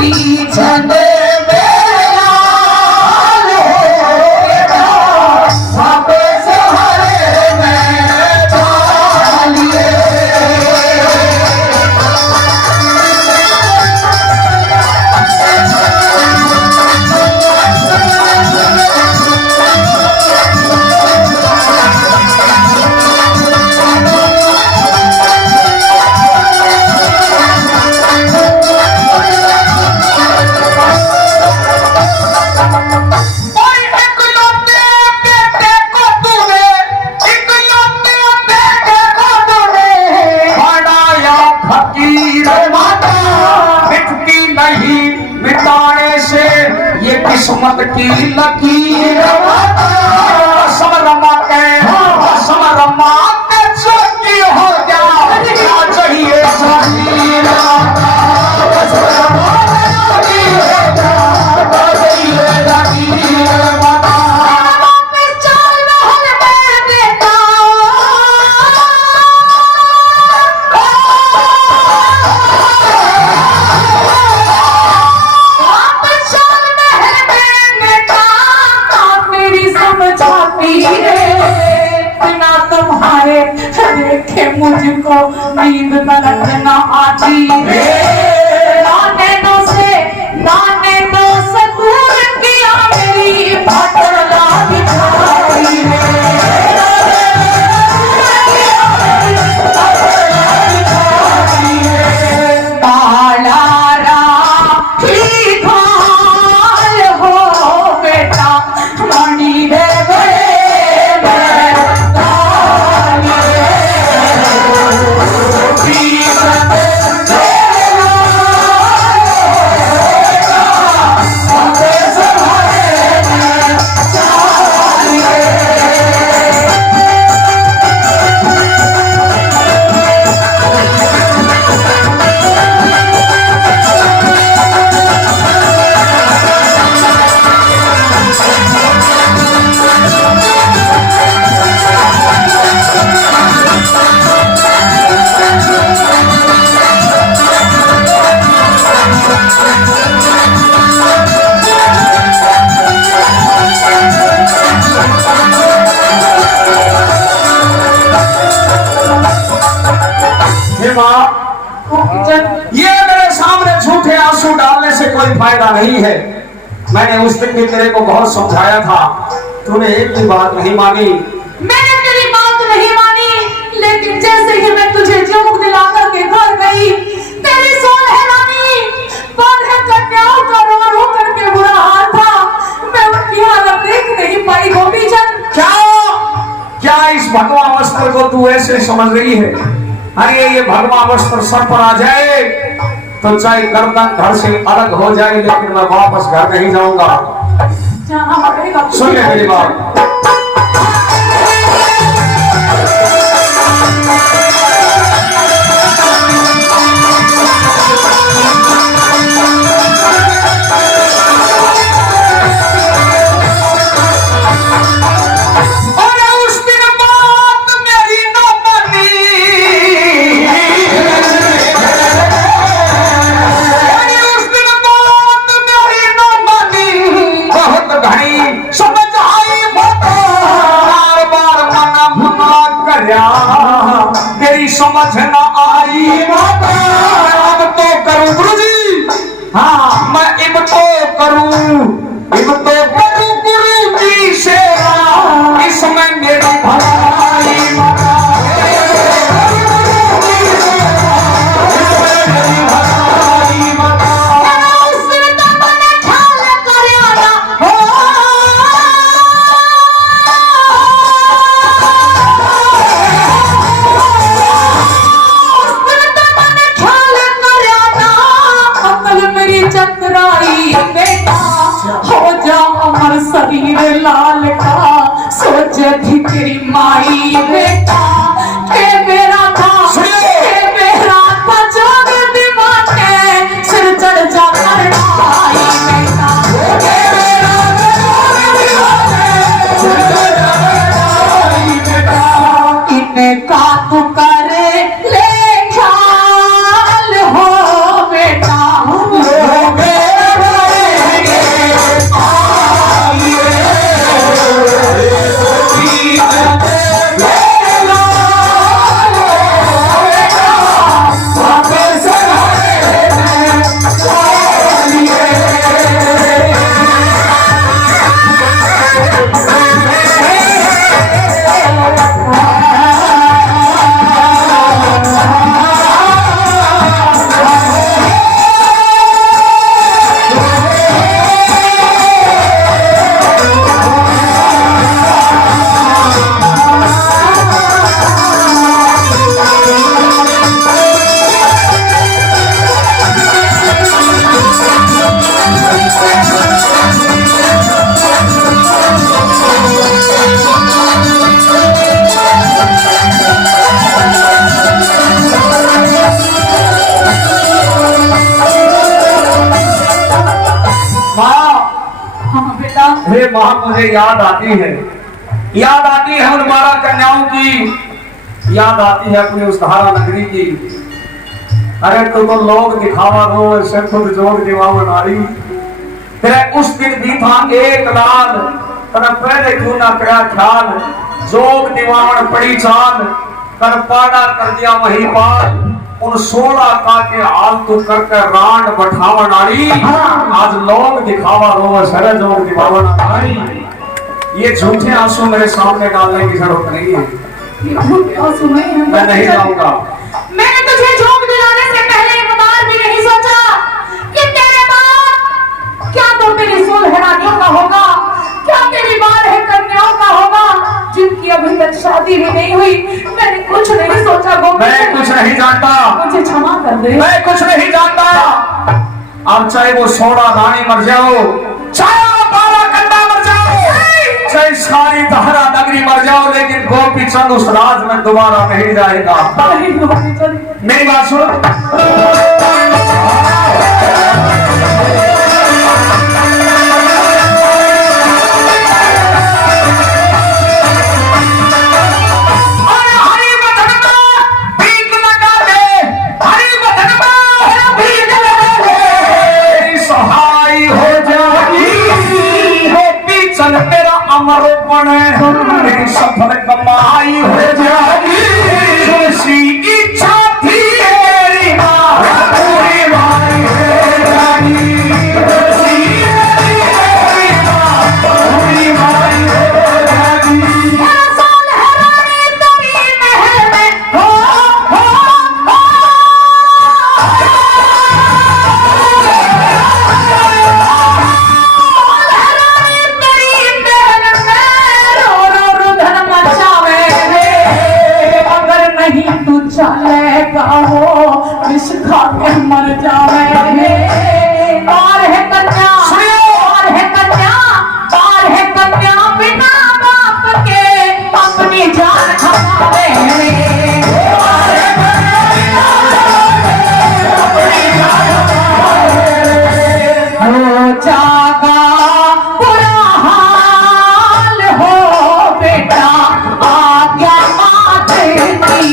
पीछे किस्मत की लकीर समरमा के चोटी हो जा चाहिए मुझको नींद न आती नाने से दूर किया मेरी पटला बिछाई हो बेटा मणि रे ये मेरे सामने झूठे आंसू डालने से कोई फायदा नहीं है। मैंने उस दिन भी तेरे को बहुत समझाया था, तूने एक भी बात नहीं मानी। मैंने तेरी बात नहीं मानी, लेकिन जैसे ही मैं तुझे जोक दिलाकर के घर गई, तेरी सोल है रानी बांध करके रो करके बुरा हाल था। मैं उनकी हालत देख नहीं पाई गोपीचंद। क्या इस भगवा वस्त्र को तू ऐसे समझ रही है? अरे ये भगवा वस्त्र सर पर आ जाए तो चाहे गर्दन घर से अलग हो जाए, लेकिन मैं वापस घर नहीं जाऊंगा। सुन ले मेरी बात। समझ न आई अब तो करूं गुरुजी, हाँ मैं अब तो करूं गुरु जी से इसमें मेरी भलाई। हे मां मुझे याद आती है उन 12 कन्याओं की, याद आती है अपनी उस धारा नगरी की। अरे तो लोग दिखावा हो से खुद जोग दीवाव नारी, तेरे उस दिन भी था एक लाल, तर पहले क्यों ना करा ख्याल, जोग दीवावन पड़ी चांद, कर पाड़ा कर दिया वही पाल, उन 16 का के हाल तू करके रांड बैठावा नारी। आज लोग दिखावा रो सरे जोग दीवावन नारी। ये झूठे आंसू मेरे सामने डालने की जरूरत नहीं है, ये झूठे आंसू नहीं है। मैं नहीं जाऊंगा। मैंने तुझे झोंक दिलाने से पहले एक बार भी नहीं सोचा कि तेरे बाद क्या तो तेरी 16 रानियों का होगा, क्या तेरी 12 कन्याओं का होगा जिनकी अभी तक शादी भी नहीं हुई। मैंने कुछ नहीं सोचा गोविंद। मैं कुछ नहीं जानता, मुझे क्षमा कर दे। मैं कुछ नहीं जानता। अब चाहे वो 16 रानी मर जाओ, चाहे वो 12 कन्या मर जाओ, चाहे सारी दहरा नगरी मर जाओ, लेकिन गोपी चंद उस राज में दोबारा नहीं जाएगा। मेरी बात सुन। तेरा अमरोपण मेरी सफल कमाई हो जाएगी, जोशी इच्छा थी मेरी मां पूरी माई हो जाएगी, जोशी मेरी मां पूरी माई हो जाएगी। सोल है रानी तेरी महल में हो चलेगा वो विष खा के मर जावे। बार है कन्या, बार है कन्या, बार है कन्या बिना बाप के अपनी जान खपावे। बार है कन्या बिना बाप के अपनी जान खपावे। हो जागा बुरा हाल हो बेटा, आज्ञा माते की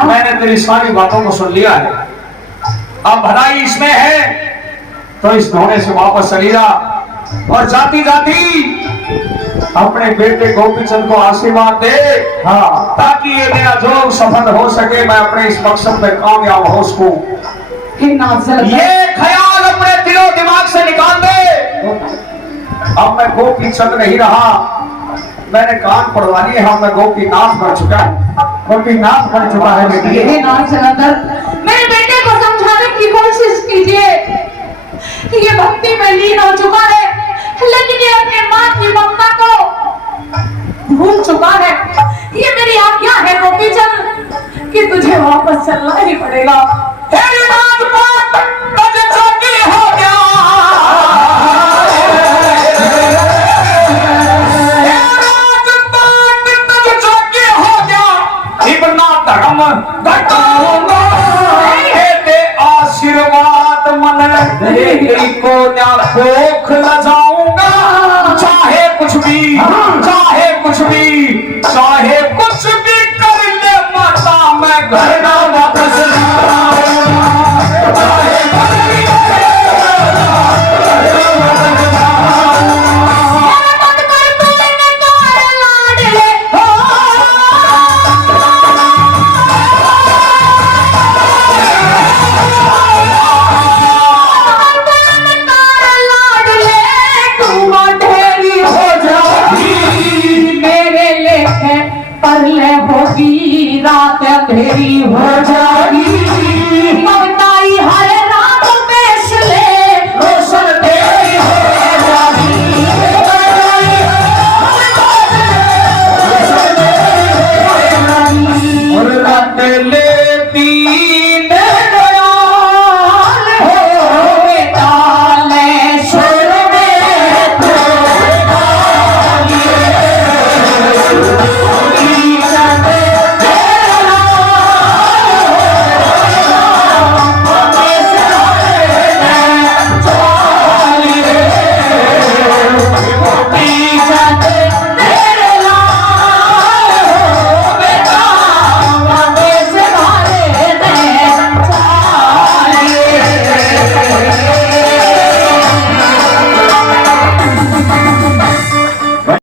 मैंने तेरी सारी बातों को सुन लिया है, अब भलाई इसमें है तो इस घोड़े से वापस चली जा और जाती जाती अपने बेटे गोपीचंद को आशीर्वाद दे, हाँ, ताकि ये मेरा जो सफल हो सके, मैं अपने इस मकसद में कामयाब हो सकूं। ये ख्याल अपने दिलो दिमाग से निकाल दे। अब मैं गोपीचंद नहीं रहा, मैंने कान पढ़वा लिए, हम मैं गोपीनाथ बन चुका, गोपीनाथ बन चुका है बेटी। मेरे बेटे को समझाने की कोशिश कीजिए कि ये भक्ति में लीन हो चुका है, लेकिन ये अपने माँ की ममता को भूल चुका है। ये मेरी आज्ञा है गोपीचंद कि तुझे वापस चलना ही पड़ेगा। आशीर्वाद मन को ना खोख न जाऊंगा, चाहे कुछ भी, चाहे कुछ भी, चाहे कुछ भी कर ले माता, मैं घर ना वापस आऊंगा, चाहे कुछ भी होगी रात अंधेरी हो